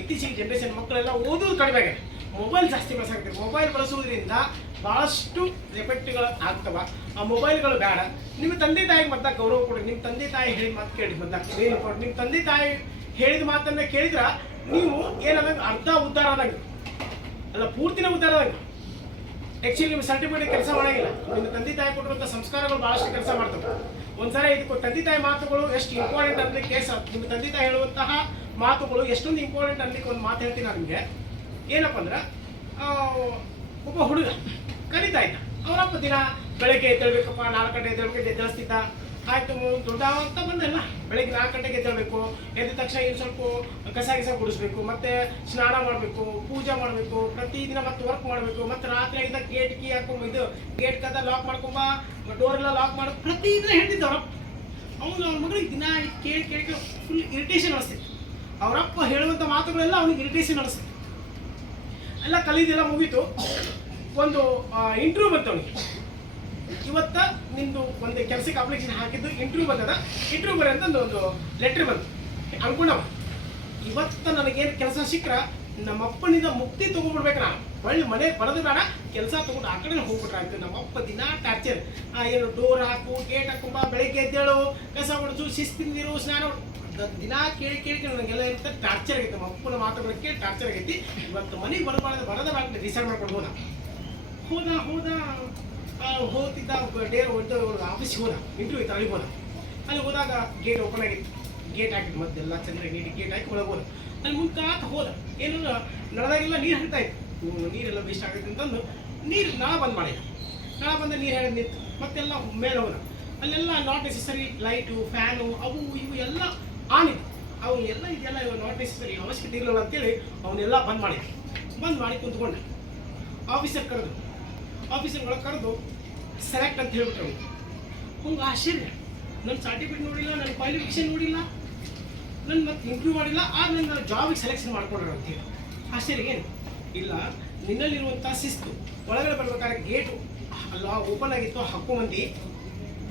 ಇತ್ತೀಚೆಗೆ ಜನರೇಷನ್ ಮಕ್ಕಳೆಲ್ಲ ಓದೋದು ಕಡಿಮೆ ಆಗಿದೆ, ಮೊಬೈಲ್ ಜಾಸ್ತಿ ಬಳಸಾಗ್ತದೆ. ಮೊಬೈಲ್ ಬಳಸುವುದರಿಂದ ಭಾಳಷ್ಟು ಎಫೆಕ್ಟ್ಗಳು ಆಗ್ತವ. ಆ ಮೊಬೈಲ್ಗಳು ಬೇಡ. ನಿಮ್ಮ ತಂದೆ ತಾಯಿಗೆ ಮತ್ತೆ ಗೌರವ ಕೊಡಿ. ನಿಮ್ಮ ತಂದೆ ತಾಯಿ ಹೇಳಿದ ಮಾತು ಕೇಳಿ. ಮತ್ತೆ ಏನು ಕೊಡಿ, ನಿಮ್ಮ ತಂದೆ ತಾಯಿ ಹೇಳಿದ ಮಾತನ್ನು ಕೇಳಿದ್ರೆ ನೀವು ಏನಾದಂಗೆ ಅರ್ಧ ಉದ್ಧಾರ ಆದಂಗೆ ಅಲ್ಲ, ಪೂರ್ತಿನ ಉದ್ಧಾರ ಆದಂಗೆ. ಆ್ಯಕ್ಚುಲಿ ನಿಮ್ಮ ಸರ್ಟಿಫಿಕೇಟ್ ಕೆಲಸ ಮಾಡೋಂಗಿಲ್ಲ. ನಿಮ್ಮ ತಂದೆ ತಾಯಿ ಕೊಟ್ಟಿರುವಂಥ ಸಂಸ್ಕಾರಗಳು ಭಾಳಷ್ಟು ಕೆಲಸ ಮಾಡ್ತವೆ. ಒಂದ್ಸಲ ಇದಕ್ಕೆ ತಂದೆ ತಾಯಿ ಮಾತುಗಳು ಎಷ್ಟು ಇಂಪಾರ್ಟೆಂಟ್ ಅನ್ನಲಿಕ್ಕೆ ನಿಮ್ಮ ತಂದೆ ತಾಯಿ ಹೇಳುವಂತಹ ಮಾತುಗಳು ಎಷ್ಟೊಂದು ಇಂಪಾರ್ಟೆಂಟ್ ಅನ್ನಲಿಕ್ಕೆ ಒಂದು ಮಾತು ಹೇಳ್ತೀನಿ ನಾನು ನಿಮಗೆ. ಏನಪ್ಪ ಅಂದ್ರೆ, ಒಬ್ಬ ಹುಡುಗ ಕಲಿತಾ ಇದ್ದ. ಅವರಪ್ಪ ದಿನ ಬೆಳಗ್ಗೆ ಎದ್ದೇಳ್ಬೇಕಪ್ಪ, 4 ಗಂಟೆ ಎದ್ದೇಳ್ಬೇಕು, ಎದ್ದೇಳಿಸ್ತಿದ್ದ. ಆಯಿತು ದೊಡ್ಡ ಅಂತ ಬಂದಲ್ಲ, ಬೆಳಗ್ಗೆ 4 ಗಂಟೆಗೆ ಎದ್ದೇಳಬೇಕು. ಎದ್ದ ತಕ್ಷಣ ಇನ್ನು ಸ್ವಲ್ಪ ಕಸ ಗುಡಿಸ್ಬೇಕು, ಮತ್ತೆ ಸ್ನಾನ ಮಾಡಬೇಕು, ಪೂಜೆ ಮಾಡಬೇಕು, ಪ್ರತಿದಿನ ಮತ್ತೆ ವರ್ಕ್ ಮಾಡಬೇಕು, ಮತ್ತೆ ರಾತ್ರಿ ಆಗಿದ್ದ ಗೇಟ್ ಕೀ ಹಾಕೊಂಬ, ಇದು ಗೇಟ್ ಕದ ಲಾಕ್ ಮಾಡ್ಕೊಂಬ, ಡೋರೆಲ್ಲ ಲಾಕ್ ಮಾಡಿ ಪ್ರತಿದಿನ ಹೇಳ್ತಿದ್ದವ್ರಪ್ಪ. ಅವನು ಅವ್ನ ಮಗಳಿಗೆ ದಿನ ಕೇಳಿ ಕೇಳಿ ಫುಲ್ ಇರಿಟೇಷನ್ ಅನಿಸ್ತಿತ್ತು. ಅವರಪ್ಪ ಹೇಳುವಂಥ ಮಾತುಗಳೆಲ್ಲ ಅವನಿಗೆ ಇರಿಟೇಷನ್ ಅನಿಸ್ತಿತ್ತು. ಎಲ್ಲ ಕಲಿದೆಲ್ಲ ಮುಗೀತು. ಒಂದು ಇಂಟರ್ವ್ಯೂ ಬಂತು ಅವನಿಗೆ. ಇವತ್ತ ನಿಂದು ಒಂದು ಕೆಲಸಕ್ಕೆ ಅಪ್ಲಿಕೇಶನ್ ಹಾಕಿದ್ದು ಇಂಟರ್ವ್ಯೂ ಬಂದದ. ಇಂಟರ್ವ್ಯೂ ಬರೀ ಅಂತ ಒಂದು ಲೆಟ್ರ್ ಬಂತು. ಅನ್ಕೊಂಡವ, ಇವತ್ತು ನನಗೇನು ಕೆಲಸ ಸಿಕ್ಕರೆ ನಮ್ಮಪ್ಪನಿಂದ ಮುಕ್ತಿ ತೊಗೊಂಡ್ಬಿಡ್ಬೇಕು. ನಾನು ಒಳ್ಳೆ ಮನೆ ಬರೋದು ಬೇಡ, ಕೆಲಸ ತೊಗೊಂಡು ಆ ಕಡೆ ಹೋಗ್ಬಿಟ್ರೆ ಆಯ್ತು. ನಮ್ಮಪ್ಪ ದಿನ ಟಾರ್ಚರ್. ಏನು ಡೋರ್ ಹಾಕು, ಗೇಟ್ ಹಾಕುಂಬ, ಬೆಳಗ್ಗೆ ಎದ್ದೇಳು, ಕಸ ಹೊಡೆದು, ಶಿಸ್ತಿಂದಿರು, ಸ್ನಾನ ದಿನ ಕೇಳಿ ಕೇಳಿ ನನಗೆಲ್ಲ ಇರುತ್ತೆ. ಟಾರ್ಚರ್ ಆಗೈತೆ. ನಮ್ಮ ಅಪ್ಪನ ಮಾತುಗಳು ಕೇಳಿ ಟಾರ್ಚರ್ ಆಗೈತಿ. ಇವತ್ತು ಮನೆಗೆ ಬರಬಾರ್ದು, ಬರೋದ ಬೇಡ, ಡಿಸೈಡ್ ಮಾಡ್ಕೊಂಡು ಹೋಗ್ತಿದ್ದ. ಆಫೀಸಿಗೆ ಹೋದ, ಇಂಟರ್ವ್ಯೂ ಇತ್ತು, ಅಲ್ಲಿಗೆ ಹೋದ. ಅಲ್ಲಿ ಹೋದಾಗ ಗೇಟ್ ಓಪನ್ ಆಗಿತ್ತು. ಗೇಟ್ ಹಾಕಿದ್ದು ಮತ್ತೆಲ್ಲ ಚಂದ್ರ ನೀಡಿ ಗೇಟ್ ಹಾಕಿ ಒಳಗೆ ಹೋದ. ಅಲ್ಲಿ ಮುಂಕಾತ ಹೋದ. ಏನು ನಳದಾಗೆಲ್ಲ ನೀರು ಹಾಕ್ತಾ ಇತ್ತು. ನೀರೆಲ್ಲ ವೇಸ್ಟ್ ಆಗೈತೆ ಅಂತಂದು ನೀರು ನಳ ಬಂದ್ ಮಾಡಿದ. ನಳ ಬಂದ ನೀರು ಹೇಳಿ ನಿಂತು ಮತ್ತೆಲ್ಲ ಮೇಲೆ ಹೋದ. ಅಲ್ಲೆಲ್ಲ ನಾಟ್ ನೆಸೆಸರಿ ಲೈಟು, ಫ್ಯಾನು, ಅವು ಇವು ಎಲ್ಲ ಆನ್ ಇತ್ತು. ಅವನು ಎಲ್ಲ ಇದೆಲ್ಲ ನಾಟ್ ನೆಸೆಸರಿ, ಅವಶ್ಯಕತೆ ಇರಲಿಲ್ಲ ಅಂತೇಳಿ ಅವನ್ನೆಲ್ಲ ಬಂದ್ ಮಾಡಿ ಕುಂತ್ಕೊಂಡ. ಆಫೀಸರ್ಗಳು ಕರೆದು ಸೆಲೆಕ್ಟ್ ಅಂತ ಹೇಳ್ಬಿಟ್ರು. ಅವ್ನಿಗೆ ಆಶ್ಚರ್ಯ. ನನ್ನ ಸರ್ಟಿಫಿಕೇಟ್ ನೋಡಿಲ್ಲ, ನನ್ನ ಕ್ವಾಲಿಫಿಕೇಷನ್ ನೋಡಿಲ್ಲ, ನನ್ನ ಮತ್ತೆ ಇಂಪ್ರೂವ್ ಮಾಡಿಲ್ಲ, ಆಗ ನನ್ನ ಜಾಬಿಗೆ ಸೆಲೆಕ್ಷನ್ ಮಾಡ್ಕೊಂಡ್ರು ಅಂತೇಳಿ. ಆಶ್ಚರ್ಯ ಏನು ಇಲ್ಲ. ನಿನ್ನಲ್ಲಿರುವಂಥ ಶಿಸ್ತು, ಒಳಗಡೆ ಬರ್ಬೇಕಾದ್ರೆ ಗೇಟು ಅಲ್ಲ ಓಪನ್ ಆಗಿತ್ತು, ಹಾಕೊಂಬಂದು.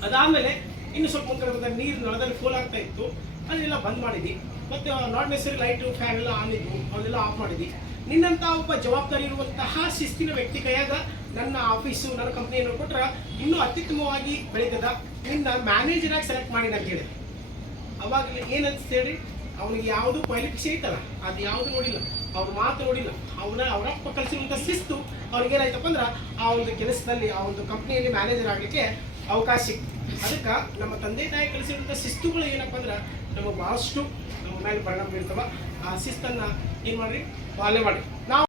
ಅದಾದಮೇಲೆ ಇನ್ನು ಸ್ವಲ್ಪ ಮುಂದೆ ಬಂದಾಗ ನೀರು ನಳದಲ್ಲಿ ಫುಲ್ ಆಗ್ತಾ ಇತ್ತು, ಅದನ್ನೆಲ್ಲ ಬಂದ್ ಮಾಡಿದ್ವಿ. ಮತ್ತು ನಾಟ್ ನೆಸರಿ ಲೈಟು, ಫ್ಯಾನ್ ಎಲ್ಲ ಆನ್ ಇದ್ವು, ಅವನ್ನೆಲ್ಲ ಆಫ್ ಮಾಡಿದ್ವಿ. ನಿನ್ನಂಥ ಒಬ್ಬ ಜವಾಬ್ದಾರಿ ಇರುವಂತಹ ಶಿಸ್ತಿನ ವ್ಯಕ್ತಿ ಕೈಯಾಗ ನನ್ನ ಆಫೀಸು, ನನ್ನ ಕಂಪ್ನಿಯನ್ನು ಕೊಟ್ಟರೆ ಇನ್ನೂ ಅತ್ಯುತ್ತಮವಾಗಿ ಬೆಳೀತದ. ನಿನ್ನ ಮ್ಯಾನೇಜರ್ ಆಗಿ ಸೆಲೆಕ್ಟ್ ಮಾಡಿ ಅಂತ ಹೇಳಿದೆ. ಅವಾಗ ಏನಂತ ಹೇಳಿ, ಅವನಿಗೆ ಯಾವುದು ಕ್ವಾಲಿಫಿಕೇಷನ್ ಇತ್ತಲ್ಲ, ಅದು ಯಾವುದು ನೋಡಿಲ್ಲ, ಅವ್ರ ಮಾತು ನೋಡಿಲ್ಲ. ಅವರಪ್ಪ ಕಲಿಸಿರುವಂಥ ಶಿಸ್ತು ಅವ್ರಿಗೇನಾಯ್ತಪ್ಪ ಅಂದ್ರೆ ಆ ಒಂದು ಕೆಲಸದಲ್ಲಿ, ಆ ಒಂದು ಕಂಪ್ನಿಯಲ್ಲಿ ಮ್ಯಾನೇಜರ್ ಆಗಲಿಕ್ಕೆ ಅವಕಾಶ ಸಿಕ್ತು. ಅದಕ್ಕೆ ನಮ್ಮ ತಂದೆ ತಾಯಿ ಕಲಿಸಿರುವಂಥ ಶಿಸ್ತುಗಳು ಏನಪ್ಪ ಅಂದ್ರೆ ನಮಗೆ ಭಾಳಷ್ಟು ನಮ್ಮ ಮೇಲೆ ಪರಿಣಾಮ ಬೀಳ್ತವೆ. ಆ ಶಿಸ್ತನ್ನು ಏನು ಮಾಡಿರಿ, ಪಾಲನೆ ಮಾಡಿ. ನಾವು